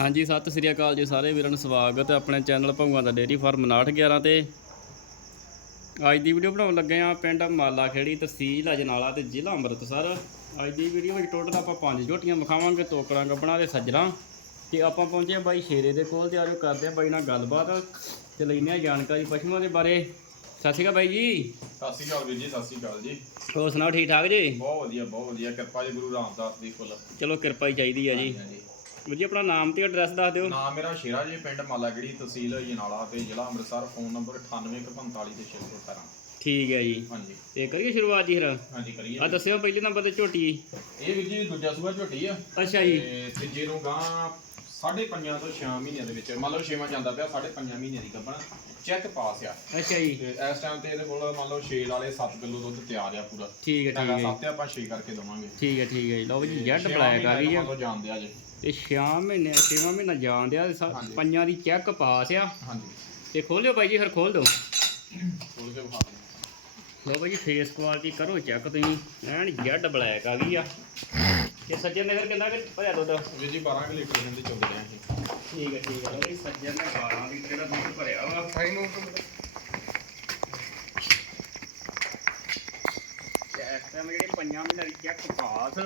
ਹਾਂਜੀ ਸਤਿ ਸ੍ਰੀ ਅਕਾਲ ਜੀ ਸਾਰੇ ਵੀਰਾਂ ਨੂੰ ਸਵਾਗਤ ਹੈ ਆਪਣੇ ਚੈਨਲ ਭੰਗਵਾਂ ਦਾ ਡੇਅਰੀ ਫਾਰਮ 911 ਤੇ। ਅੱਜ ਦੀ ਵੀਡੀਓ ਬਣਾਉਣ ਲੱਗੇ ਆ ਪਿੰਡ ਮਾਲਾ ਖੇੜੀ ਤਹਿਸੀਲ ਅਜਨਾਲਾ ਤੇ ਜ਼ਿਲ੍ਹਾ ਅੰਮ੍ਰਿਤਸਰ। ਅੱਜ ਦੀ ਵੀਡੀਓ ਵਿੱਚ ਟੋਟਲ ਆਪਾਂ ਪੰਜ ਝੋਟੀਆਂ ਵਿਖਾਵਾਂਗੇ ਤੋਕੜਾਂ ਗੱਬਣਾ ਤੇ ਸੱਜਣਾ। ਤੇ ਆਪਾਂ ਪਹੁੰਚੇ ਆ ਬਾਈ ਸ਼ੇਰੇ ਦੇ ਕੋਲ ਤੇ ਆਜੋ ਕਰਦੇ ਆ ਬਾਈ ਨਾਲ ਗੱਲਬਾਤ ਤੇ ਲੈਂਦੇ ਆ ਜਾਣਕਾਰੀ ਪਸ਼ੂਆਂ ਦੇ ਬਾਰੇ। ਸਤਿ ਸ਼੍ਰੀ ਅਕਾਲ ਬਾਈ ਜੀ। ਸਤਿ ਸ਼੍ਰੀ ਅਕਾਲ ਵੀਰ ਜੀ ਸਤਿ ਸ਼੍ਰੀ ਅਕਾਲ ਜੀ। ਹੋਰ ਸੁਣਾਓ ਠੀਕ ਠਾਕ ਜੀ? ਬਹੁਤ ਵਧੀਆ ਬਹੁਤ ਵਧੀਆ। ਕਿਰਪਾ ਜੀ ਗੁਰੂ ਰਾਮਦਾਸ ਦੀ ਫੁੱਲ। ਚਲੋ ਕਿਰਪਾ ਹੀ ਚਾਹੀਦੀ ਆ ਜੀ। ਵੀਰ ਜੀ ਆਪਣਾ ਨਾਮ ਤੇ ਐਡਰੈਸ ਦੱਸ ਦਿਓ। ਨਾਮ ਮੇਰਾ ਸ਼ੇਰਾ ਜੀ ਪਿੰਡ ਮਾਲਾਗੜੀ ਤਹਿਸੀਲ ਜਨਾਲਾ ਤੇ ਜ਼ਿਲ੍ਹਾ ਅੰਮ੍ਰਿਤਸਰ ਫੋਨ ਨੰਬਰ 9845 ਤੇ 618 ਠੀਕ ਹੈ ਜੀ। ਹਾਂਜੀ। ਤੇ ਕਰੀਏ ਸ਼ੁਰੂਆਤ ਜੀ ਫਿਰ? ਹਾਂਜੀ ਕਰੀਏ ਆ ਦੱਸਿਓ ਪਹਿਲੇ ਨੰਬਰ ਤੇ ਝੋਟੀ। ਇਹ ਵੀਰ ਜੀ ਦੂਜਾ ਸੂਆ ਝੋਟੀ ਆ। ਅੱਛਾ ਜੀ। ਤੇ ਤੀਜੇ ਨੂੰ ਗਾਂ ਸਾਢੇ ਪੰਜਾਂ ਤੋਂ 6 ਮਹੀਨਿਆਂ ਦੇ ਵਿੱਚ ਮੰਨ ਲਓ 6ਵਾਂ ਜਾਂਦਾ ਪਿਆ ਸਾਢੇ ਪੰਜਾਂ ਮਹੀਨਿਆਂ ਦੀ ਗੱਭਣ ਚੈੱਕ ਪਾਸ ਆ। ਅੱਛਾ ਜੀ। ਤੇ ਇਸ ਟਾਈਮ ਤੇ ਇਹਦੇ ਕੋਲ ਮੰਨ ਲਓ 6 ਵਾਲੇ 7 ਕਿਲੋ ਦੁੱਧ ਤਿਆਰ ਆ ਪੂਰਾ। ਠੀਕ ਹੈ ਠੀਕ ਹੈ ਸੱਤ ਤੇ ਆਪਾਂ 6 ਕਰਕੇ ਦਵਾਂਗੇ। ਠੀਕ ਹੈ ਠੀਕ ਹੈ। ਲਓ ਜੀ ਜੈਡ ਬਲੈਕ ਆ ਗਈ ਆ। ਮੰਨ ਲਓ ਜਾਣਦੇ ਆ ਜੇ। ਤੇ 6 ਮਹੀਨੇ 6ਵਾਂ ਮਹੀਨਾ ਜਾਣ ਤੇ ਹਾਂਜੀ। ਪੰਜਾਂ ਦੀ ਚੈੱਕ ਪਾਸ ਆ। ਹਾਂਜੀ। ਤੇ ਖੋਲਿਓ ਬਾਈ ਜੀ ਫਿਰ ਖੋਲ ਦਿਓ। ਖੋਲ ਕੇ ਵਿਖਾ ਦਿੰਦੇ ਲਓ ਬਾਈ ਜੀ ਫੇਸ ਕੁਆਲਿਟੀ ਕਰੋ ਚੈੱਕ ਤੁਸੀਂ। ਐਨ ਜੈਡ ਬਲੈਕ ਆ ਗਈ ਆ। ਤੇ ਸੱਜਣ ਨੇ ਫਿਰ ਕਿੰਨਾ ਕਿ ਭਰਿਆ ਦੁੱਧ? ਵੀਰ ਜੀ 12 ਕਿ ਲੀਟਰ ਦੇ ਚੁੱਲਦੇ ਰਹੇ ਅਸੀਂ ਠੀਕ ਹੈ ਠੀਕ ਹੈ ਜੀ ਸੱਜਣ ਨੇ 12 ਲੀਟਰ ਦਾ ਦੁੱਧ ਭਰਿਆ ਵਾ। ਤੇ ਇਸ ਟਾਈਮ ਜਿਹੜੇ ਪੰਜਾਂ ਮਹੀਨੇ ਦੀ ਚੈੱਕ ਪਾਸ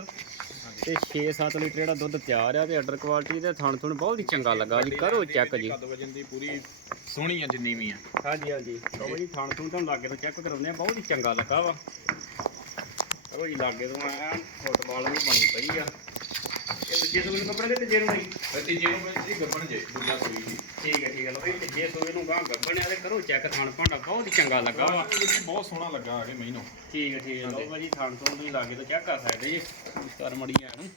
ਤੇ 6-7 ਲੀਟਰ ਜਿਹੜਾ ਦੁੱਧ ਤਿਆਰ ਆ ਤੇ ਆਰਡਰ ਕੁਆਲਿਟੀ ਤੇ ਥਣ ਥਣ ਬਹੁਤ ਹੀ ਚੰਗਾ ਲੱਗਾ ਜੀ। ਕਰੋ ਚੈੱਕ ਜੀ ਕੱਦ ਵਜਨ ਦੀ ਪੂਰੀ ਸੋਹਣੀ ਆ ਜਿੰਨੀ ਵੀ ਆ। ਹਾਂਜੀ ਹਾਂਜੀ। ਲਓ ਜੀ ਥਣ ਥਣ ਤੁਹਾਨੂੰ ਲਾਗੇ ਤੋਂ ਚੈੱਕ ਕਰਾਉਂਦੇ ਆ ਬਹੁਤ ਹੀ ਚੰਗਾ ਲੱਗਾ ਵਾ। ਕਰੋ ਜੀ ਲਾਗੇ ਤੋਂ ਐਨ ਫੁੱਟਬਾਲ ਵੀ ਬਣੀ ਪਈ ਆ। ਦੂਜੇ ਸੂਏ ਨੂੰ ਕੱਪੜੇ ਦੇ ਤੀਜੇ ਨੂੰ ਨਹੀਂ? ਤੇ ਤੀਜੇ ਨੂੰ ਜੀ ਗੱਬਣ ਜੇ ਦੁਨੀਆ ਸੋਈ ਦੀ ਠੀਕ ਹੈ ਠੀਕ ਹੈ ਲਓ ਜੀ ਤੀਜੇ ਸੂਏ ਨੂੰ ਗਾਂ ਗੱਬਣਿਆ ਤੇ ਕਰੋ ਚੈੱਕ ਥਣ ਭਾਂਡਾ ਬਹੁਤ ਹੀ ਚੰਗਾ ਲੱਗਾ ਵਾ। ਜੀ ਬਹੁਤ ਸੋਹਣਾ ਲੱਗਾ ਆ ਕੇ ਮੈਨੂੰ ਠੀਕ ਹੈ ਠੀਕ ਹੈ ਲਓ ਭਾਜੀ ਥਣ ਥਣ ਤੁਸੀਂ ਲਾਗੇ ਤੋਂ ਚੈੱਕ ਕਰ ਸਕਦੇ ਜੀ ਕਰ ਮੜੀ ਆ ਨੂੰ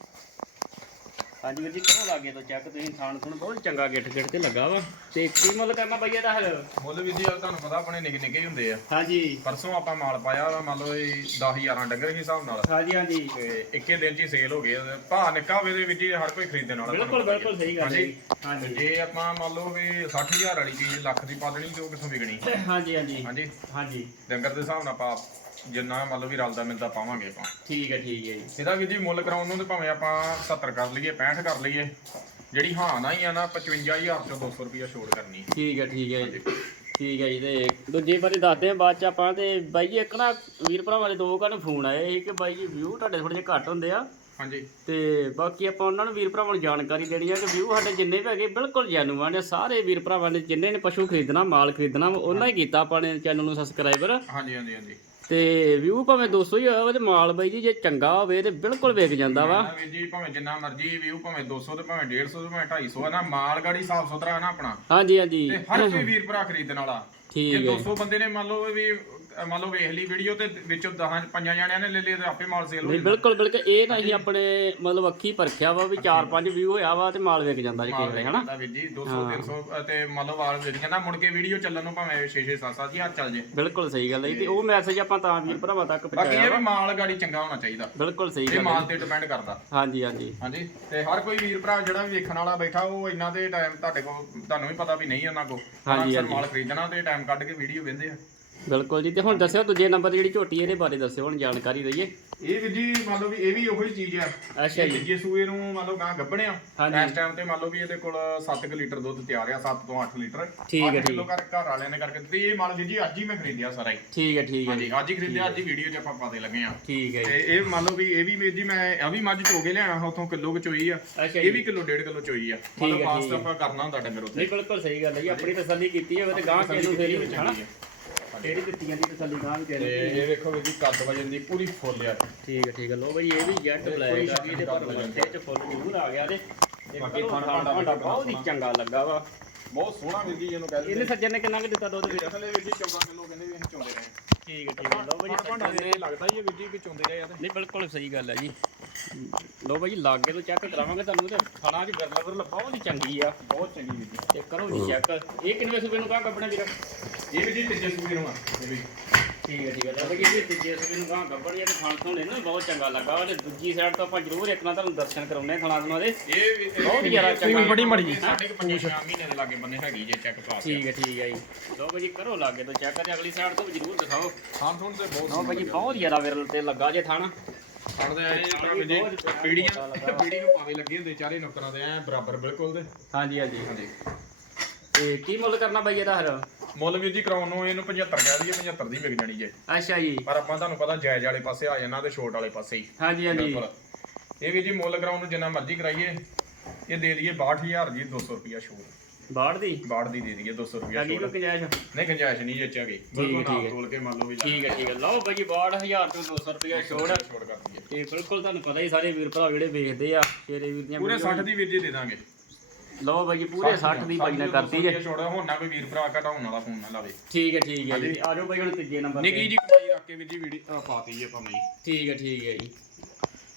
ਹਾਂਜੀ ਵੀਰ ਜੀ ਕਰੋ ਲਾਗੇ ਤੋਂ ਚੈੱਕ ਤੁਸੀਂ ਥਣ ਥਣ ਬਹੁਤ ਚੰਗਾ ਗਿੱਟ ਗਿੱਟ ਤੇ ਲੱਗਾ ਵਾ। ਤੇ ਕੀ ਮੁੱਲ ਕਰਨਾ ਬਈ ਇਹਦਾ ਫਿਰ? ਮੁੱਲ ਵੀਰ ਜੀ ਤੁਹਾਨੂੰ ਪਤਾ ਆਪਣੇ ਨਿੱਕੇ ਨਿੱਕੇ ਹੀ ਹੁੰਦੇ ਆ। ਹਾਂਜੀ। ਪਰਸੋਂ ਆਪਾਂ ਮਾਲ ਪਾਇਆ ਵਾ ਮੰਨ ਲਓ ਇਹ 10 11 ਡੰਗਰ ਦੇ ਹਿਸਾਬ ਨਾਲ। ਹਾਂਜੀ ਹਾਂਜੀ। ਤੇ ਇੱਕੇ ਦਿਨ ਚ ਹੀ ਸੇਲ ਹੋ ਗਏ ਆ। ਭਾਅ ਨਿੱਕਾ ਹੋਵੇ ਤੇ ਵੀਰ ਜੀ ਹਰ ਕੋਈ ਖਰੀਦਣ ਵਾਲਾ ਬਿਲਕੁਲ ਬਿਲਕੁਲ ਸਹੀ ਗੱਲ ਹੈ ਜੀ। ਹਾਂਜੀ। ਜੇ ਆਪਾਂ ਮੰਨ ਲਓ ਵੀ 60000 ਵਾਲੀ ਚੀਜ਼ ਲੱਖ ਦੀ ਪਾ ਦੇਣੀ ਤੇ ਉਹ ਕਿੱਥੋਂ ਵਿਕਣੀ? ਹਾਂਜੀ ਹਾਂਜੀ। ਹਾਂਜੀ। ਹਾਂਜੀ। ਡੰਗਰ ਦੇ ਹਿਸਾਬ ਨਾਲ ਆਪਾਂ ਜਿੰਨਾ ਮੰਨ ਲਓ ਵੀ ਰਲਦਾ ਮਿਲਦਾ ਪਾਵਾਂਗੇ ਆਪਾਂ। ਠੀਕ ਹੈ ਠੀਕ ਹੈ ਜੀ। ਇਹਦਾ ਵੀ ਜੀ ਮੁੱਲ ਕਰਾਉਣ ਨੂੰ ਤੇ ਭਾਵੇਂ ਆਪਾਂ 70 ਕਰ ਲਈਏ 65 ਕਰ ਲਈਏ। ਜਿਹੜੀ ਹਾਂ ਨਾ ਹੀ ਆ ਨਾ 55000 ਚੋਂ 200 ਰੁਪਿਆ ਛੋੜ ਕਰਨੀ ਹੈ। ਠੀਕ ਹੈ ਠੀਕ ਹੈ ਜੀ। ਠੀਕ ਹੈ ਜੀ ਤੇ ਦੂਜੇ ਬਾਰੇ ਦੱਸਦੇ ਆ ਬਾਅਦ ਚ ਆਪਾਂ ਤੇ ਬਾਈ ਜੀ ਇੱਕ ਨਾ ਵੀਰ ਭਰਾਵਾਂ ਦੇ ਦੋ ਘੰਟੇ ਫੋਨ ਆਏ ਸੀ ਕਿ ਬਾਈ ਜੀ ਵਿਊ ਤੁਹਾਡੇ ਥੋੜੇ ਜਿਹੇ ਘੱਟ ਹੁੰਦੇ ਆ। ਹਾਂਜੀ। ਤੇ ਬਾਕੀ ਆਪਾਂ ਉਹਨਾਂ ਨੂੰ ਵੀਰ ਭਰਾਵਾਂ ਨੂੰ ਜਾਣਕਾਰੀ ਦੇਣੀ ਆ ਕਿ ਵਿਊ ਸਾਡੇ ਜਿੰਨੇ ਵੀ ਹੈਗੇ ਬਿਲਕੁਲ ਜੈਨੂਅਨ ਨੇ ਸਾਰੇ ਵੀਰ ਭਰਾਵਾਂ ਨੇ ਜਿੰਨੇ ਨੇ ਪਸ਼ੂ ਖਰੀਦਣਾ ਮਾਲ ਖਰੀਦਣਾ ਉਹਨਾਂ ਹੀ ਕੀਤਾ ਆਪਾਂ ਨੇ ਚੈਨਲ ਨੂੰ ਸਬਸਕ੍ਰਾਈਬਰ ਹਾਂਜੀ ਹਾਂਜੀ ਹਾਂਜੀ। ਤੇ ਵਿਊ ਭਾਵੇਂ 200 ਹੀ ਹੋਇਆ ਵਾ ਤੇ ਮਾਲ ਬਾਈ ਜੀ ਜੇ ਚੰਗਾ ਹੋਵੇ ਤੇ ਬਿਲਕੁਲ ਵਿਕ ਜਾਂਦਾ ਵਾ। ਨਾ ਵੀਰ ਜੀ ਭਾਵੇਂ ਜਿੰਨਾ ਮਰਜ਼ੀ ਵਿਊ ਭਾਵੇਂ 200 ਤੇ ਭਾਵੇਂ 150 ਤੇ ਭਾਵੇਂ 250 ਹੈ ਨਾ ਮਾਲ ਗਾੜੀ ਸਾਫ਼ ਸੁਥਰਾ ਹੈ ਨਾ ਆਪਣਾ। ਹਾਂਜੀ ਹਾਂਜੀ। ਤੇ ਹਰ ਕੋਈ ਵੀਰ ਭਰਾ ਖਰੀਦਣ ਵਾਲਾ। ਠੀਕ ਜੇ ਹੈ। 200 ਬੰਦੇ ਨੇ ਮੰਨ ਲਓ ਵੀ ਅਹ ਮੰਨ ਲਓ ਵੇਖ ਲਈ ਵੀਡੀਓ ਤੇ ਵਿੱਚੋਂ 10 ਪੰਜਾਂ ਜਣਿਆਂ ਨੇ ਲੈ ਲਏ ਤੇ ਆਪੇ ਮਾਲ ਸੇਲ ਹੋ ਨਹੀਂ ਜਾਂਦਾ। ਬਿਲਕੁਲ ਬਿਲਕੁਲ। ਇਹ ਤਾਂ ਅਸੀਂ ਆਪਣੇ ਮਤਲਬ ਅੱਖੀ ਪਰਖਿਆ ਵਾ ਵੀ 4-5 ਵਿਊ ਹੋਇਆ ਵਾ ਤੇ ਮਾਲ ਵਿਕ ਜਾਂਦਾ ਜੀ ਕਿਸੇ ਵੇਲੇ ਹਨਾ? ਵੀਰ ਜੀ 200 300 ਤੇ ਮੰਨ ਲਓ ਵਾਲ ਵਿਕ ਜਾਂਦਾ। ਮੁੜ ਕੇ ਵੀਡੀਓ ਚੱਲਣ ਨੂੰ ਭਾਵੇਂ 6 6 7 7 ਹਜ਼ਾਰ ਚੱਲ ਜੇ। ਬਿਲਕੁਲ ਸਹੀ ਗੱਲ ਹੈ ਜੀ ਤੇ ਉਹ ਮੈਸੇਜ ਆਪਾਂ ਤਾਂ ਵੀਰ ਭਰਾਵਾਂ ਤੱਕ ਬਾਕੀ ਪਹੁੰਚਾਇਆ ਇਹ ਵਾ ਮਾਲ ਗਾੜੀ ਚੰਗਾ ਹੋਣਾ ਚਾਹੀਦਾ। ਬਿਲਕੁਲ ਸਹੀ ਇਹ ਗੱਲ ਹੈ ਮਾਲ ਤੇ ਡਿਪੈਂਡ ਕਰਦਾ। ਹਾਂਜੀ ਹਾਂਜੀ। ਹਾਂਜੀ ਤੇ ਹਰ ਕੋਈ ਵੀਰ ਭਰਾ ਜਿਹੜਾ ਵੀ ਵੇਖਣ ਵਾਲਾ ਬੈਠਾ ਉਹ ਇੰਨਾ ਦੇ ਟਾਈਮ ਤੁਹਾਡੇ ਕੋਲ ਤੁਹਾਨੂੰ ਵੀ ਪਤਾ ਵੀ ਨਹੀਂ ਉਹਨਾਂ ਕੋਲ। ਹਾਂਜੀ, ਅਕਸਰ ਮਾਲ ਖਰੀਦਣਾ ਤੇ ਟਾਈਮ ਕੱਢ ਕੇ ਵੀਡੀਓ ਵੇਂਦੇ ਆ। ਬਿਲਕੁਲ ਜੀ ਤੇ ਹੁਣ ਦੱਸਿਓ ਦੂਜੇ ਨੰਬਰ ਜਿਹੜੀ ਝੋਟੀ ਇਹਦੇ ਬਾਰੇ ਦੱਸਿਓ ਹੁਣ ਜਾਣਕਾਰੀ ਦਈਏ। ਇਹ ਵੀ ਜੀ ਮੰਨ ਲਓ ਵੀ ਇਹ ਵੀ ਉਹੀ ਚੀਜ਼ ਆ। ਅੱਛਾ ਜੀ। ਤੀਜੇ ਸੂਏ ਨੂੰ ਮੰਨ ਲਓ ਗਾਂ ਗੱਭਣਿਆ। ਇਸ ਟਾਈਮ ਤੇ ਮੰਨ ਲਓ ਵੀ ਇਹਦੇ ਕੋਲ 7 ਲੀਟਰ ਦੁੱਧ ਤਿਆਰ ਆ 7 ਤੋਂ 8 ਲੀਟਰ। ਠੀਕ ਹੈ, ਕਿਲੋ ਕਰ ਘਰ ਵਾਲਿਆਂ ਨੇ ਕਰਕੇ ਤੇ ਇਹ ਮੰਨ ਲਓ ਜੀ ਅੱਜ ਹੀ ਮੈਂ ਖਰੀਦਿਆ ਸਾਰਾ ਹੀ। ਠੀਕ ਹੈ ਠੀਕ ਹੈ ਜੀ। ਅੱਜ ਹੀ ਖਰੀਦਿਆ ਅੱਜ ਹੀ। ਵੀਡੀਓ 'ਚ ਆਪਾਂ ਪਾਦੇ ਲੱਗੇ ਆ। ਠੀਕ ਹੈ ਜੀ। ਤੇ ਇਹ ਮੰਨ ਲਓ ਵੀ ਇਹ ਵੀ ਵੀਰ ਜੀ ਮੈਂ ਆ ਵੀ ਮੱਝ ਚੋ ਕੇ ਲਿਆਣਾ ਉਥੋਂ ਕਿਲੋ ਕੁ ਚੋਈ ਆ। ਇਹ ਜੀ। ਵੀ ਕਿਲੋ ਡੇਢ ਕਿਲੋ ਚੋਈ ਆ। ਮਤਲਬ ਹੈ। ਆਪਾਂ ਕਰਨਾ ਹੁੰਦਾ ਡੰਗਰ ਉੱਤੇ। ਨਹੀਂ ਬਿਲਕੁਲ ਸਹੀ ਗੱਲ ਹੈ ਜੀ ਆਪਣੀ ਤਸੱਲੀ ਕੀਤੀ ਹੋਵੇ ਤੇ ਗਾਂ ਕਿਸੇ ਨੂੰ ਫੇਰੀ ਵਿੱਚ ਹਨਾ ਕਿਹੜੀ ਦਿੱਤੀਆਂ ਦੀ ਤਸੱਲੀ ਗਾਂ ਵੀ ਤੇ ਕਿਸੇ ਇਹ ਵੇਖੋ ਵੀਰ ਜੀ ਕੱਦ ਵਜਨ ਦੀ ਪੂਰੀ ਫੁੱਲ ਆ। ਠੀਕ ਹੈ ਠੀਕ ਹੈ। ਲੋ ਬਈ ਇਹ ਵੀ ਜੈਟ ਬਲੈਕ ਆ ਗਈ ਤੇ ਪਰ ਮੱਥੇ ਚ ਫੁੱਲ ਜ਼ਰੂਰ ਆ ਗਿਆ ਤੇ ਤੇ ਬਾਕੀ ਬਾਕੀ ਖਾਣ ਖਾਣਾ ਭਾਂਡਾ ਬਹੁਤ ਹੀ ਚੰਗਾ ਲੱਗਾ ਵਾ। ਬਹੁਤ ਸੋਹਣਾ ਵੀਰ ਜੀ ਇਹਨੂੰ ਕਹਿ ਇਹਨੇ ਸੱਜਣ ਨੇ ਕਿੰਨਾ ਕੁ ਦਿੱਤਾ ਦੁੱਧ ਵੀਰ ਅਸਲੇ ਵੀਰ ਜੀ 14 ਕਿਲੋ ਕਹਿੰਦੇ ਵੀ ਅਸੀਂ ਚੋਂਦੇ ਰਹੇ। ਠੀਕ ਹੈ ਠੀਕ ਹੈ। ਲੋ ਬਈ ਖਾਣ ਭਾਂਡਾ ਸੱਜਣ ਨੇ ਦੇ ਲੱਗਦਾ ਹੀ ਹੈ ਵੀਰ ਜੀ ਵੀ ਚੋਂਦੇ ਰਹੇ ਆ ਤੇ। ਨਹੀਂ ਬਿਲਕੁਲ ਸਹੀ ਗੱਲ ਹੈ ਜੀ। ਲੋ ਬਈ ਲਾਗੇ ਤੋਂ ਚੈੱਕ ਕਰਾਵਾਂਗੇ ਤੁਹਾਨੂੰ ਤੇ ਖਾਣਾ ਦੀ ਗਰਲਾ ਗਰਲਾ ਬਹੁਤ ਹੀ ਚੰਗੀ ਆ ਬਹੁਤ ਚੰਗੀ ਜੀ। ਤੇ ਕਰੋ ਜੀ ਚੈੱਕ ਇਹ ਕਿੰਨੇ ਸੂਬੇ ਨੂੰ ਕਾ ਕੱਪੜੇ ਵੀਰ ਇਹ ਵੀ ਜੀ ਤੀਜੇ ਸੂਏ ਨੂੰ ਆ ਇਹ ਵੀ। ਠੀਕ ਹੈ ਠੀਕ ਹੈ ਬਈ ਇਹ ਵੀ ਤੀਜੇ ਸੂਬੇ ਨੂੰ ਕਾ ਕੱਪੜੇ ਤੇ ਖਾਣ ਤੋਂ ਨਾ ਬਹੁਤ ਚੰਗਾ ਲੱਗਾ ਤੇ ਦੂਜੀ ਸਾਈਡ ਤੋਂ ਆਪਾਂ ਜ਼ਰੂਰ ਇੱਕ ਨਾ ਤੁਹਾਨੂੰ ਦਰਸ਼ਨ ਕਰਾਉਣੇ ਖਾਣਾ ਤੁਹਾਨੂੰ ਦੇ। ਇਹ ਵੀ ਬਹੁਤ ਵੀ ਜ਼ਿਆਦਾ ਚੰਗਾ। ਬੜੀ ਮੜੀ ਸਾਡੇ ਕੋ 5 ਮਹੀਨੇ ਦੇ ਲਾਗੇ ਬੰਨੇ ਹੈਗੀ ਜੇ ਚੈੱਕ ਪਾਸ ਠੀਕ ਹੈ ਠੀਕ ਹੈ ਜੀ। ਲੋ ਬਈ ਕਰੋ ਲਾਗੇ ਤੋਂ ਚੈੱਕ ਤੇ ਅਗਲੀ ਸਾਈਡ ਤੋਂ ਵੀ ਜ਼ਰੂਰ ਦਿਖਾਓ। ਖਾਣ ਥੋਣ ਤੇ ਬਹੁਤ ਲੋ ਬਈ ਬਹੁਤ ਜ਼ਿਆਦਾ ਵਿਰਲ ਤੇ ਲੱਗਾ ਜੇ ਥਾਣਾ। ਛੱਡਦੇ ਆਏ ਵੀ ਜੀ ਪੀੜੀਆਂ ਪੀੜੀ ਨੂੰ ਪਾਵੇ ਲੱਗੇ ਹੁੰਦੇ ਚਾਰੇ ਨੁਕਰਾਂ ਦੇ ਐ ਬਰਾਬਰ ਬਿਲਕੁਲ ਦੇ। ਹਾਂਜੀ ਹਾਂਜੀ ਹਾਂਜੀ। ਤੇ ਕੀ ਮੁੱਲ ਕਰਨਾ ਬਾਈ ਇਹਦਾ ਹਰ ਮੁੱਲ ਵੀਰ ਜੀ ਕਰਾਉਣ ਨੂੰ ਇਹਨੂੰ 75 ਕਹਿ ਦਈਏ 75 ਦੀ ਵਿਕ ਜਾਣੀ ਜੇ। ਅੱਛਾ ਜੀ। ਪਰ ਆਪਾਂ ਤੁਹਾਨੂੰ ਪਤਾ ਜਾਇਜ਼ ਵਾਲੇ ਪਾਸੇ ਆ ਜਾਣਾ ਤੇ ਛੋਟ ਵਾਲੇ ਪਾਸੇ ਹੀ। ਹਾਂਜੀ ਹਾਂਜੀ। ਇਹ ਵੀ ਜੀ ਮੁੱਲ ਕਰਾਉਣ ਨੂੰ ਜਿੰਨਾ ਮਰਜ਼ੀ ਕਰਾਈਏ ਇਹ ਦੇ ਦਈਏ 62000 ਜੀ 200 ਰੁਪਿਆ ਛੋਟ। ਬਾੜ ਦੀ? 62 ਦੀ ਦੇ ਦਈਏ 200 ਰੁਪਿਆ ਕਾਲੀ ਛੋਟ। ਕੋ ਗੰਜਾਇਸ਼? ਨਹੀਂ ਗੰਜਾਇਸ਼ ਨਹੀਂ ਜੱਚਾ ਗਈ ਬਿਲਕੁਲ ਠੀਕ ਹੈ। ਤੋਲ ਕੇ ਮੰਨ ਲਓ ਵੀ ਠੀਕ ਹੈ ਠੀਕ ਹੈ। ਲਓ ਬਾਈ 62000 ਤੋਂ 200 ਰੁਪਏ ਛੋੜ ਛੋਟ। ਕਰ ਦਈਏ। ਤੇ ਬਿਲਕੁਲ ਤੁਹਾਨੂੰ ਪਤਾ ਹੀ ਸਾਰੇ ਵੀਰ ਭਰਾ ਜਿਹੜੇ ਵੇਖਦੇ ਆ ਸ਼ੇਰੇ ਵੀਰ ਦੀਆਂ ਪੂਰੇ ਵੀਡੀਓ 60 ਦੀ ਵੀਰ ਜੀ ਦੇ ਦਾਂਗੇ। ਲਓ ਬਾਈ ਜੀ ਪੂਰੇ 60 ਦੀ ਬਾਈ ਨੇ ਕਰਤੀ ਜੇ ਛੋੜ ਹੁਣ ਨਾ ਕੋਈ ਵੀਰ ਭਰਾ ਘਟਾਉਣ ਵਾਲਾ ਫੋਨ ਨਾ ਲਾਵੇ। ਠੀਕ ਹੈ ਠੀਕ ਹੈ ਜੀ। ਆ ਜਾਓ ਬਾਈ ਹੁਣ ਤੀਜੇ ਨੰਬਰ ਨਿੱਕੀ ਜੀ ਕਮਾਈ ਰੱਖ ਕੇ ਵੀਰ ਜੀ ਵੀਡੀਓ ਪਾਤੀ ਜੀ ਆਪਾਂ ਨਹੀਂ ਠੀਕ ਹੈ ਠੀਕ ਹੈ ਜੀ।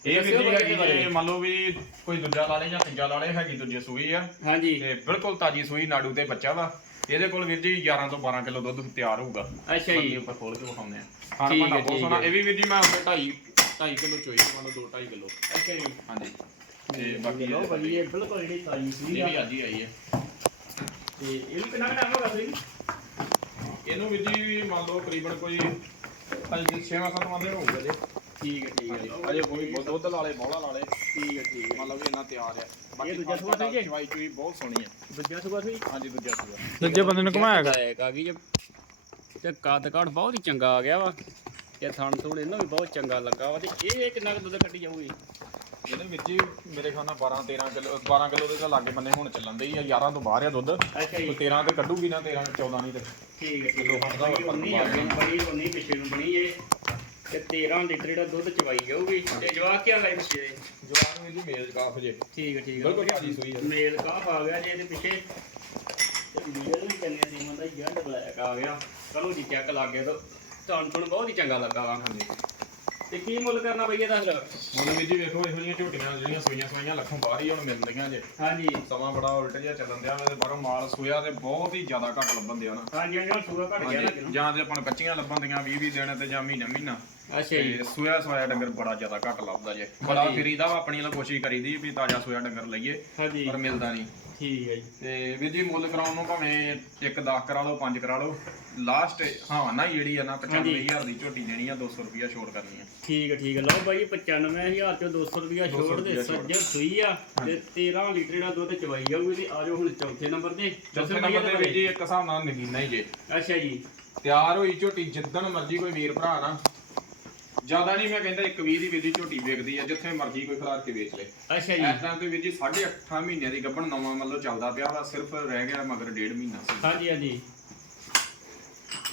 ਇਹ ਦੱਸਿਓ ਵੀਰ ਜੀ ਬਾਈ ਇਹਦੇ ਹੈਗੀ ਬਾਰੇ। ਜੇ ਮੰਨ ਲਓ ਵੀ ਕੋਈ ਦੂਜਾ ਲਾ ਲੇ ਜਾਂ ਤੀਜਾ ਲਾ ਲੇ ਹੈਗੀ ਦੂਜੇ ਸੂਈ ਆ। ਹਾਂਜੀ। ਤੇ ਬਿਲਕੁਲ ਤਾਜੀ ਸੂਈ ਨਾੜੂ ਤੇ ਬੱਚਾ ਵਾ। ਇਹਦੇ ਕੋਲ ਵੀਰ ਜੀ 11 ਤੋਂ 12 ਕਿਲੋ ਦੁੱਧ ਤਿਆਰ ਹੋਊਗਾ। ਅੱਛਾ ਜੀ। ਬਾਕੀ ਉੱਪਰ ਖੋਲ ਕੇ ਵਿਖਾਉਂਦੇ ਆ। ਖਾਣ ਠੀਕ ਹੈ, ਭਾਂਡਾ ਬਹੁਤ ਠੀਕ ਸੋਹਣਾ। ਹੈ। ਇਹ ਵੀ ਵੀਰ ਜੀ ਮੈਂ ਉੱਤੇ 2.5 2.5 ਕਿਲੋ ਚੋਈ ਮੰਨ ਲਓ 2 2.5 ਕਿਲੋ। ਅੱਛਾ ਜੀ। ਹਾਂਜੀ। ਤੇ ਬਾਕੀ ਲਓ ਬਾਈ ਇਹ ਬਿਲਕੁਲ ਜਿਹੜੀ ਤਾਜੀ ਸੀ ਇਹ ਵੀ ਅੱਜ ਹੀ ਆਈ ਹੈ। ਤੇ ਇਹ ਵੀ ਕਿੰਨਾ ਟਾਈਮ ਹੋ ਗਿਆ ਸੀ ਇਹਨੂੰ ਵੀਰ ਜੀ ਮੰਨ ਲਓ ਤਕਰੀਬਨ ਕੋਈ ਅਜੇ 6-7 ਮਹੀਨੇ ਹੋ ਗਏ ਜੇ। ਠੀਕ ਹੈ ਠੀਕ ਹੈ ਲਓ ਅਜੇ ਕੋਈ ਦੁੱਧ ਲਾ ਲੇ ਬੋਲਾ ਲਾ ਲੇ ਠੀਕ ਹੈ ਠੀਕ ਹੈ। ਮੰਨ ਲਓ ਵੀ ਇੰਨਾ ਤਿਆਰ ਆ ਬਾਕੀ ਦੂਜਾ ਸੂਆ ਸੀ ਜੀ? ਚਵਾਈ ਚੂਈ ਬਹੁਤ ਸੋਹਣੀ ਆ ਦੂਜਾ ਸੁਬਾ ਸੀ? ਹਾਂਜੀ ਦੂਜਾ ਸੂਆ। ਦੂਜੇ ਬੰਦੇ ਨੂੰ ਘੁਮਾਇਆ ਗਾ ਆ ਗਈ ਜੇ। ਤੇ ਕੱਦ ਕਾਠ ਬਹੁਤ ਹੀ ਚੰਗਾ ਆ ਗਿਆ ਵਾ। ਤੇ ਥਣ ਥੋੜ ਇਹਨੂੰ ਵੀ ਬਹੁਤ ਚੰਗਾ ਲੱਗਾ ਵਾ। ਤੇ ਇਹ ਕਿੰਨਾ ਕੁ ਦੁੱਧ ਕੱਢੀ ਜਾਊਗੀ। ਇਹਦੇ ਵਿੱਚ ਹੀ ਮੇਰੇ ਖਿਆਲ ਨਾਲ 12 13 ਕਿਲੋ 12 ਕਿਲੋ ਦੇ ਤਾਂ ਲਾਗੇ ਬੰਨੇ ਹੁਣ ਚੱਲਣ ਦੇ ਹੀ ਆ। 11 ਤੋਂ ਬਾਹਰ ਆ ਦੁੱਧ। ਅੱਛਾ ਜੀ। ਕੋਈ 13 ਤੇ ਕੱਢੂਗੀ ਨਾ 13 14 ਨਹੀਂ ਤੇ। ਠੀਕ ਹੈ ਕਿਲੋ ਵਾ, ਉਨੀ ਅੱਗੇ ਨੂੰ ਬਣੀ ਉਨੀ ਪਿੱਛੇ ਨੂੰ ਬਣੀ ਏ ਤੇ 13 ਲੀਟਰ ਜਿਹੜਾ ਦੁੱਧ ਚਵਾਈ ਜਾਊਗੀ। ਤੇ ਜਵਾਕ ਕੀ ਗਈ ਪਿੱਛੇ? ਦੇ? ਜਵਾਨ ਵੀ ਜੀ ਮੇਜ਼ ਕਾਫ ਜੇ। ਠੀਕ ਹੈ ਠੀਕ ਹੈ ਬਿਲਕੁਲ ਤਾਜੀ ਸੂਈ ਆ। ਮੇਲ ਕਾਫ ਆ ਗਿਆ ਜੀ ਇਹਦੇ ਪਿੱਛੇ। ਤੇ ਮੇਲ ਵੀ ਕੰਨੇ ਸੀਮਨ ਦਾ ਜੱਡ ਬਲੈਕ ਆ ਗਿਆ। ਚਲੋ ਜੀ ਚੈੱਕ ਲੱਗ ਗਿਆ ਤਾਂ। ਤੁਹਾਨੂੰ ਤੁਹਾਨੂੰ ਬਹੁਤ ਹੀ ਚੰਗਾ ਲੱਗਾ ਵਾ ਹਾਂਜੀ। ਤੇ ਕੀ ਮੁੱਲ ਕਰਨਾ ਬਈ ਇਹਦਾ ਫਿਰ? ਮੁੱਲ ਵੀ ਜੀ ਵੇਖੋ ਇਹੋ ਜਿਹੀਆਂ ਝੋਟੀਆਂ ਜਿਹੜੀਆਂ ਸੂਈਆਂ ਸੂਈਆਂ ਲੱਖੋਂ ਬਾਹਰ ਹੀ ਹੁਣ ਮਿਲਦੀਆਂ ਜੇ। ਹਾਂਜੀ। ਸਮਾਂ ਬੜਾ ਉਲਟ ਜਿਹਾ ਚੱਲਣ ਦਿਆ ਵਾ ਤੇ ਬਾਹਰੋਂ ਮਾਲ ਸੂਇਆ ਤੇ ਬਹੁਤ ਹੀ ਜ਼ਿਆਦਾ ਘੱਟ ਲੱਭਣ ਦਿਆ ਨਾ। ਹਾਂਜੀ ਹਾਂਜੀ ਹੁਣ ਸੂਗਾ ਘਟ ਗਿਆ ਨਾ ਹਾਂਜੀ ਜਾਂ ਤੇ ਆਪਾਂ ਨੂੰ ਕੱਚੀਆਂ ਲੱਭਣ ਦੀਆਂ 20 20 ਦਿਨ ਤੇ ਜਾਂ ਮਹੀਨਾ ਮਹੀਨਾ ਅੱਛਾ ਜੀ। ਤੇ ਸੂਇਆ ਸੋਇਆ ਡੰਗਰ ਬੜਾ ਜ਼ਿਆਦਾ ਘੱਟ ਲੱਭਦਾ ਜੇ। ਬੜਾ ਹਾਂਜੀ। ਫਰੀਦਾ ਵਾ ਆਪਣੀ ਵੱਲੋਂ ਕੋਸ਼ਿਸ਼ ਕਰੀਦੀ ਵੀ ਤਾਜ਼ਾ ਸੋਇਆ ਡੰਗਰ ਲਈਏ ਹਾਂਜੀ। ਪਰ ਮਿਲਦਾ ਨਹੀਂ। ਠੀਕ ਹੈ ਜੀ। ਤੇ ਵੀਰ ਜੀ ਮੁੱਲ ਕਰਾਉਣ ਨੂੰ ਭਾਵੇਂ ਇੱਕ 10 ਕਰਾ ਲਓ 5 ਕਰਾ ਲਓ ਲਾਸਟ ਹਾਂ ਨਾ ਜਿਹੜੀ ਆ ਨਾ 95000 ਦੀ ਝੋਟੀ ਦੇਣੀ ਆ 200 ਰੁਪਿਆ ਛੋੜ ਕਰਨੀ ਆ। ਠੀਕ ਹੈ ਠੀਕ ਹੈ। ਲਓ ਬਾਈ 95000 ਚੋਂ 200 ਰੁਪਿਆ ਛੋੜ ਦੇ ਰੁਪਇਆ ਛੋੜ। ਸੱਜਰ ਸੂਈ ਆ ਤੇ 13 ਲੀਟਰ ਦਾ ਦੁੱਧ ਚਵਾਈ ਜਾਊਗੀ ਤੇ ਆਜੋ ਹੁਣ ਚੌਥੇ ਨੰਬਰ ਤੇ। ਚੌਥੇ ਨੰਬਰ ਤੇ ਵੀਰ ਜੀ ਇੱਕ ਹਿਸਾਬ ਨਾਲ ਨਗੀਨਾ ਹੀ ਜੇ। ਅੱਛਾ ਜੀ। ਤਿਆਰ ਹੋਈ ਝੋਟੀ ਜਿੱਦਣ ਮਰਜ਼ੀ ਕੋਈ ਵੀਰ ਭਰਾ ਨਾ। ਜ਼ਿਆਦਾ ਨਹੀਂ ਮੈਂ ਕਹਿੰਦਾ ਇੱਕ 20 ਦੀ ਵੀਰ ਦੀ ਝੋਟੀ ਵੇਚਦੀ ਆ ਜਿੱਥੇ ਮਰਜ਼ੀ ਕੋਈ ਖਲਾਰ ਕੇ ਵੇਚ ਲੇ। ਅੱਛਾ ਜੀ। ਇਸ ਟਾਈਮ ਤੇ ਵੀਰ ਜੀ 8.5 ਮਹੀਨਿਆਂ ਦੀ ਗੱਭਣ ਨਵਾਂ ਮਤਲਬ ਚੱਲਦਾ ਪਿਆ ਵਾ ਸਿਰਫ ਰਹਿ ਗਿਆ ਮਗਰ ਡੇਢ ਮਹੀਨਾ ਸੀ। ਹਾਂਜੀ ਹਾਂਜੀ।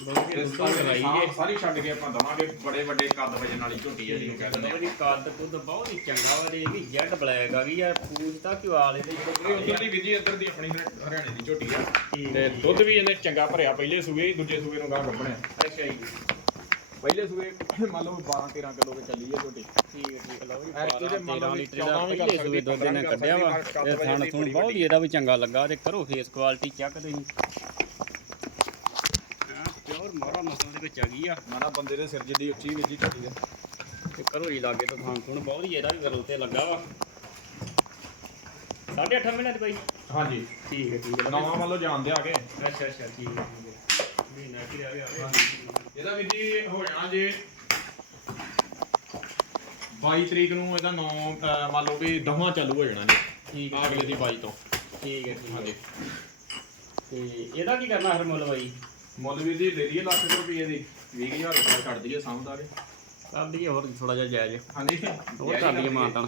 ਬਹੁਤ ਸਾਰੀ ਛੱਡ ਕੇ ਆਪਾਂ ਦਵਾਂਗੇ ਬੜੇ ਵੱਡੇ ਕੱਦ ਵਜਨ ਵਾਲੀ ਝੋਟੀ ਹੈ ਜਿਹਨੂੰ ਕਹਿ ਦਿੰਦੇ ਆ ਉਹਦੀ ਕੱਦ ਕੁੱਦ ਬਹੁਤ ਹੀ ਚੰਗਾ ਵਾ ਤੇ ਇਹ ਵੀ ਜੈਡ ਬਲੈਕ ਆ ਗਈ ਆ ਪੂਛ ਤਾਂ ਕਿਵਾਲ ਇਹਦੇ ਇਹ ਉਧਰ ਦੀ ਵੀਰ ਜੀ ਇੱਧਰ ਦੀ ਆਪਣੀ ਹਰਿਆਣੇ ਦੀ ਝੋਟੀ ਆ। ਤੇ ਦੁੱਧ ਵੀ ਇਹਨੇ ਚੰਗਾ ਭਰਿਆ ਪਹਿਲੇ ਸੂਏ ਹੀ, ਦੂਜੇ ਸੂਏ ਨੂੰ ਗਾਂ ਗੱਭਣਿਆ। ਅੱਛਾ ਜੀ। ਪਹਿਲੇ ਸੂਏ ਮੰਨ ਲਓ 12 13 ਕਿਲੋ ਤੇ ਚੱਲੀ ਹੈ ਝੋਟੀ ਠੀਕ ਹੈ ਠੀਕ ਹੈ ਲਓ ਜੀ ਐਰ ਇਹਦੇ ਮੰਨ 13 ਲਓ ਵੀ ਲੀਟਰ ਦਾ 14 ਵੀ ਕਰ ਪਹਿਲੇ ਸਕਦੀ, ਸੂਏ ਦੁੱਧ ਇਹਨੇ 15 ਵੀ ਕੱਢਿਆ ਵਾ ਕਰ ਤੇ ਸਕਦੀ, ਥਣ ਬੜੀ ਥਣ ਬਹੁਤ ਹੀ ਇਹਦਾ ਵੀ ਚੰਗਾ ਲੱਗਾ ਤੇ ਕਰੋ ਫੇਸ ਕੁਆਲਿਟੀ ਚੈੱਕ ਤੁਸੀਂ। ਪਿਓਰ ਮੋਰਾ ਨਸਲ ਦੇ ਵਿੱਚ ਆ ਗਈ ਆ। ਨਾ ਨਾ ਬੰਦੇ ਦੇ ਸਿਰ ਜਿੱਡੀ ਉੱਚੀ ਵੀਰ ਜੀ ਝੋਟੀ ਆ। ਤੇ ਕਰੋ ਜੀ ਲਾਗੇ ਤਾਂ ਥਣ ਥਣ ਬਹੁਤ ਹੀ ਇਹਦਾ ਵੀ ਗਰਲ ਤੇ ਲੱਗਾ ਵਾ। 8.5 ਮਹੀਨੇ ਦੀ ਬਾਈ। ਹਾਂਜੀ। ਠੀਕ ਹੈ ਠੀਕ ਹੈ। ਨਵਾਂ ਮੰਨ ਲਓ ਜਾਣਦੇ ਆ ਕੇ ਅੱਛਾ ਅੱਛਾ ਠੀਕ ਹੈ। ਇਹਦਾ ਵੀਰ ਜੀ ਹੋ ਜਾਣਾ ਜੇ 22 ਤਰੀਕ ਨੂੰ ਇਹਦਾ ਨੌ ਅਹ ਮੰਨ ਲਓ ਵੀ ਦਹਾਂ ਚਾਲੂ ਹੋ ਜਾਣਾ ਜੀ। ਠੀਕ ਹੈ। ਅਗਲੇ ਦੀ 22 ਤੋਂ। ਠੀਕ ਹੈ ਠੀਕ ਹੈ। ਤੇ ਇਹਦਾ ਕੀ ਕਰਨਾ ਹਰ ਮੁੱਲ ਬਾਈ? ਮੁੱਲ ਵੀਰ ਜੀ ਲੈ ਲਈਏ ਲੱਖ ਕੁ ਰੁਪਏ ਦੀ। 20000 ਰੁਪਏ ਛੱਡ ਦਈਏ ਸਮਝਦਾ ਕੇ। ਕਰ ਦਈਏ ਹੋਰ ਥੋੜਾ ਜਿਹਾ ਜਾਇਜ਼। ਹਾਂਜੀ। ਹੋਰ ਕਰ ਦਈਏ ਮਾਨਤਾਨ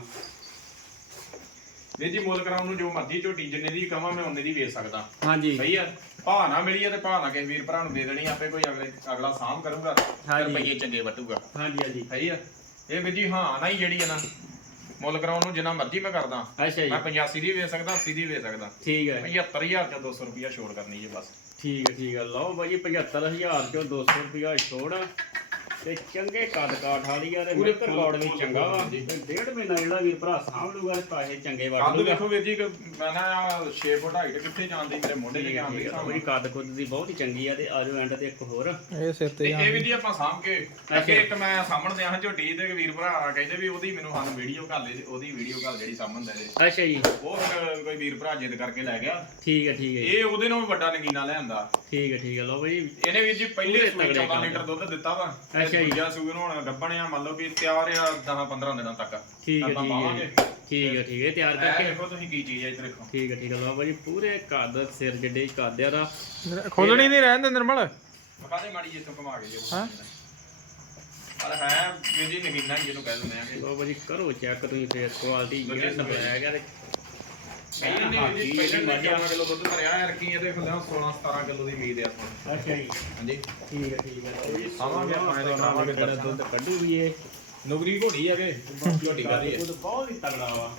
ਵੀਰ ਜੀ ਮੁੱਲ ਕਰਾਉਣ ਨੂੰ ਜੋ ਮਰਜ਼ੀ ਝੋਟੀ ਜਿੰਨੇ ਦੀ ਕਵਾਂ ਮੈਂ ਉਹਨੇ ਦੀ ਵੇਚ ਸਕਦਾ। ਹਾਂਜੀ। ਸਹੀ ਆ? ਨਾ ਮਿਲੀ ਆ ਤੇ ਨਾ ਕਿਸੇ ਵੀਰ ਭਰਾ ਨੂੰ ਦੇ ਦੇਣੀ ਆਪੇ ਕੋਈ ਅਗਲੇ ਅਗਲਾ ਸਾਂਭ ਕਰੂਗਾ ਤੇ ਹਾਂਜੀ। ਰੁਪਈਏ ਚੰਗੇ ਵਟੂਗਾ ਹਾਂਜੀ ਹਾਂਜੀ। ਸਹੀ ਆ? ਇਹ ਵੀਰ ਜੀ ਹਾਂ ਨਾ ਹੀ ਜਿਹੜੀ ਆ ਨਾ ਮੁੱਲ ਕਰਾਉਣ ਨੂੰ ਜਿੰਨਾ ਮਰਜ਼ੀ ਮੈਂ ਕਰਦਾ। ਅੱਛਾ ਜੀ। ਮੈਂ 85 ਦੀ ਵੇਚ ਸਕਦਾ 80 ਦੀ ਵੇਚ ਸਕਦਾ। ਠੀਕ ਹੈ 75000 ਜਾਂ 200 ਰੁਪਿਆ ਛੋੜ ਕਰਨੀ ਜੇ ਬਸ। ਠੀਕ ਹੈ ਠੀਕ ਹੈ ਲਓ ਬਾਈ 75000 ਚੋਂ 200 ਰੁਪਿਆ ਛੋੜ। ਤੇ ਚੰਗੇ ਕੱਦ ਕਾਠ ਵਾਲੀ ਆ ਤੇ ਪੂਰੇ ਮਿਲਕ ਰਿਕਾਰਡ ਵੀ ਚੰਗਾ ਵਾ। ਤੇ ਡੇਢ ਮਹੀਨਾ ਜਿਹੜਾ ਵੀਰ ਭਰਾ ਸਾਂਭ ਲੂਗਾ ਤੇ ਪੈਸੇ ਚੰਗੇ ਵੜ ਕੱਦ ਲੂਗਾ। ਦੇਖੋ ਵੀਰ ਜੀ ਕਿ ਮੈਂ ਨਾ 6 ਫੁੱਟ ਹਾਈਟ ਕਿੱਥੇ ਜਾਂਦੀ ਮੇਰੇ ਮੋਢੇ ਤੇ ਜਾਂਦੀ ਬੜੀ ਕੱਦ ਕੁੱਦ ਦੀ ਬਹੁਤ ਹੀ ਚੰਗੀ ਆ ਤੇ ਆਜੋ ਐਂਡ ਤੇ ਇੱਕ ਹੋਰ। ਇਹ ਸਿਰ ਤੇ ਤੇ ਇਹ ਵੀ ਜੀ ਆਪਾਂ ਸਾਂਭ ਕੇ ਅੱਗੇ। ਇੱਕ ਮੈਂ ਸਾਹਮਣ ਦਿਆਂ ਝੋਟੀ ਤੇ ਵੀਰ ਭਰਾ ਕਹਿੰਦੇ ਵੀ ਉਹਦੀ ਮੈਨੂੰ ਸਾਨੂੰ ਵੀਡੀਓ ਘੱਲ ਦੇ ਉਹਦੀ ਵੀਡੀਓ ਘੱਲ ਜਿਹੜੀ ਸਾਹਮਣ ਦੇ ਦੇ ਅੱਛਾ ਜੀ। ਉਹ ਫਿਰ ਕੋਈ ਵੀਰ ਭਰਾ ਜਿੱਦ ਕਰਕੇ ਲੈ ਗਿਆ। ਠੀਕ ਹੈ ਠੀਕ ਹੈ ਜੀ, ਇਹ ਉਹਦੇ ਨਾਲੋਂ ਵੱਡਾ ਨਗੀਨਾ ਲਿਆਂਦਾ ਠੀਕ ਹੈ ਠੀਕ ਹੈ ਲਓ ਬਾਈ। ਇਹਨੇ ਵੀਰ ਜੀ ਪਹਿਲੇ ਪੂਰੇ ਸੂਏ ਤਗੜੇ 14 ਕੰਮ ਲੀਟਰ ਦੁੱਧ ਦਿੱਤਾ ਵਾ। ਤੇ ਅੱਛਾ ਜੀ। ਦੂਜਾ ਨੂੰ ਹੁਣ ਗੱਬਣ ਆ ਮੰਨ ਲਓ ਵੀ ਤਿਆਰ ਆ 10 15 ਦਿਨਾਂ ਤੱਕ। ਠੀਕ ਹੈ ਆਪਾਂ ਠੀਕ ਹੈ ਪਾਵਾਂਗੇ ਠੀਕ ਹੈ ਠੀਕ ਹੈ ਇਹ ਤਿਆਰ ਇਹ ਕਰਕੇ। ਦੇਖੋ ਤੁਸੀਂ ਕੀ ਚੀਜ਼ ਹੈ ਇੱਧਰ ਦੇਖੋ। ਠੀਕ ਹੈ ਠੀਕ ਹੈ। ਲਓ ਭਾਜੀ ਪੂਰੇ ਕੱਦ ਸਿਰ ਜਿੱਡੇ ਕੱਦ ਆ ਦਾ ਖੋਲਣੀ ਨਹੀਂ ਰਹਿਣ ਦੇ ਨਿਰਮਲ। ਮਕਾਦੇ ਮਾੜੀ ਜਿਹੀ ਤੋਂ ਕਮਾ ਕੇ ਜੋ ਹਾਂ। ਪਰ ਹੈ ਵੀ ਜੀ ਨਗੀਨਾ ਹੀ ਜਿਹਨੂੰ ਕਹਿ ਦਿੰਦੇ ਆ ਕਿ ਲਓ ਭਾਜੀ ਕਰੋ ਚੈੱਕ ਤੁਸੀਂ ਫੇਸ ਕੁਆਲਿਟੀ ਵਧੀਆ ਜਿਹੜਾ ਬੈਗ ਆ ਤੇ ਪਹਿਲਾਂ ਨਹੀਂ ਜੀ ਪਹਿਲਾਂ ਨੇ 14 ਕਿਲੋ ਦੁੱਧ ਭਰਿਆ ਹੈ ਰੱਖੀ ਇਹਦੇ ਖੁੱਲਿਆ 16 17 ਕਿਲੋ ਦੀ ਉਮੀਦ ਹੈ ਆਪਾਂ ਨੂੰ। ਅੱਛਾ ਜੀ। ਹਾਂਜੀ। ਠੀਕ ਹੈ ਠੀਕ ਹੈ। ਲਓ ਜੀ ਆਵਾਂਗੇ ਆਪਾਂ ਇਹਦੇ ਕਰਾਵਾਂਗੇ ਜਿਹੜਾ ਦਰਸ਼ਨ। ਦੁੱਧ ਕੱਢੂ ਵੀ ਇਹ ਨੁਗਰੀ ਘੋੜੀ ਝੋਟੀ ਹੈ ਦੁੱਧ ਬਹੁਤ ਹੀ ਤਗੜਾ ਵਾ।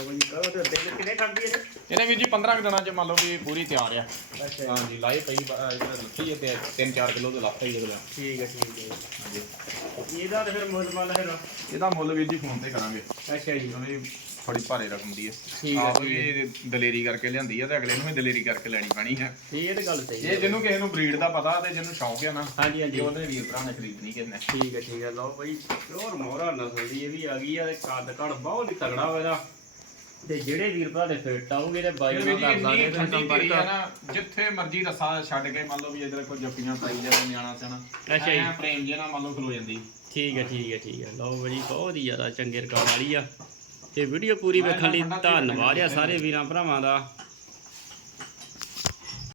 ਲਓ ਭਾਜੀ ਕਰੋ ਤੇ ਦਿਨ ਕਿੰਨੇ ਕੱਢਦੀ ਹੈ? ਇਹਨੇ ਵੀ ਜੀ 15 ਕੁ ਦਿਨਾਂ ਚ ਮੰਨ ਲਓ ਵੀ ਪੂਰੀ ਤਿਆਰ ਆ। ਅੱਛਾ ਹਾਂਜੀ ਲਾਈ ਪਈ ਬ- ਅਹ ਜਿਹੜਾ ਲੱਤੀ ਹੈ ਤੇ 3-4 ਕਿਲੋ ਦੇ ਲੱਥਾ ਹੀ ਇਹਦੇ ਨਾਲ। ਠੀਕ ਹੈ ਠੀਕ ਹੈ ਹਾਂਜੀ। ਇਹਦਾ ਤੇ ਫਿਰ ਮੁੱਲ ਮੰਨ ਫਿਰ ਇਹਦਾ ਮੁੱਲ ਵੀਰ ਜੀ ਫੋਨ ਤੇ ਕਰਾਂਗੇ। ਅੱਛਾ ਜੀ। ਉਹਨੇ ਥੋੜੀ ਭਾਰੇ ਰਕਮ ਦੀ ਹੈ। ਠੀਕ ਹੈ, ਆਪ ਵੀ ਦਲੇਰੀ ਕਰਕੇ ਲਿਆਂਦੀ ਹੈ ਤੇ ਅਗਲੇ ਨੂੰ ਵੀ ਦਲੇਰੀ ਕਰਕੇ ਲੈਣੀ ਪੈਣੀ ਹੈ ਠੀਕ ਇਹ ਤਾਂ ਗੱਲ ਸਹੀ ਹੈ। ਜੇ ਜਿਹਨੂੰ ਕਿਸੇ ਨੂੰ ਬਰੀਡ ਦਾ ਪਤਾ ਤੇ ਜਿਹਨੂੰ ਸ਼ੌਂਕ ਹੈ ਨਾ ਹਾਂਜੀ ਜੇ ਹਾਂਜੀ ਉਹਦੇ ਵੀਰ ਭਰਾ ਨੇ ਖਰੀਦਣੀ ਕਿਸੇ ਨੇ। ਠੀਕ ਹੈ ਠੀਕ ਹੈ। ਲਓ ਭਾਈ ਪਿਓਰ ਮੋਹਰਾ ਨਸਲ ਦੀ ਇਹ ਵੀ ਆ ਗਈ ਆ ਤੇ ਕੱਦ ਕੱਦ ਬਹੁਤ ਹੀ ਤਗੜਾ ਵਾ ਇਹਦਾ। ਤੇ ਜਿਹੜੇ ਵੀਰ ਭਰਾ ਦੇ ਫਿੱਟ ਆਉਗੇ ਤੇ ਬਾਈ ਨਾਲ ਕਰ ਲਾਂਗੇ ਤੇ ਸੰਪਰਕ ਆ ਨਾ ਜਿੱਥੇ ਮਰਜ਼ੀ ਰਸਾ ਛੱਡ ਕੇ ਮੰਨ ਲਓ ਵੀ ਇਧਰ ਕੋਈ ਜੱਫੀਆਂ ਪਾਈ ਜਾਵੇ ਨਿਆਣਾ ਸਿਆਣਾ ਅੱਛਾ ਜੀ। ਪ੍ਰੇਮ ਜੇ ਨਾਲ ਮੰਨ ਲਓ ਖਲੋ ਜਾਂਦੀ। ਠੀਕ ਹੈ ਠੀਕ ਹੈ ਠੀਕ ਹੈ। ਲਓ ਭਾਈ ਬਹੁਤ ਹੀ ਜ਼ਿਆਦਾ ਚੰਗੇ ਰਿਕਾਰਡ ਵਾਲੀ ਆ। ਤੇ ਵੀਡੀਓ ਪੂਰੀ ਵੇਖਣ ਲਈ ਧੰਨਵਾਦ ਆ ਸਾਰੇ ਵੀਰਾਂ ਭਰਾਵਾਂ ਦਾ।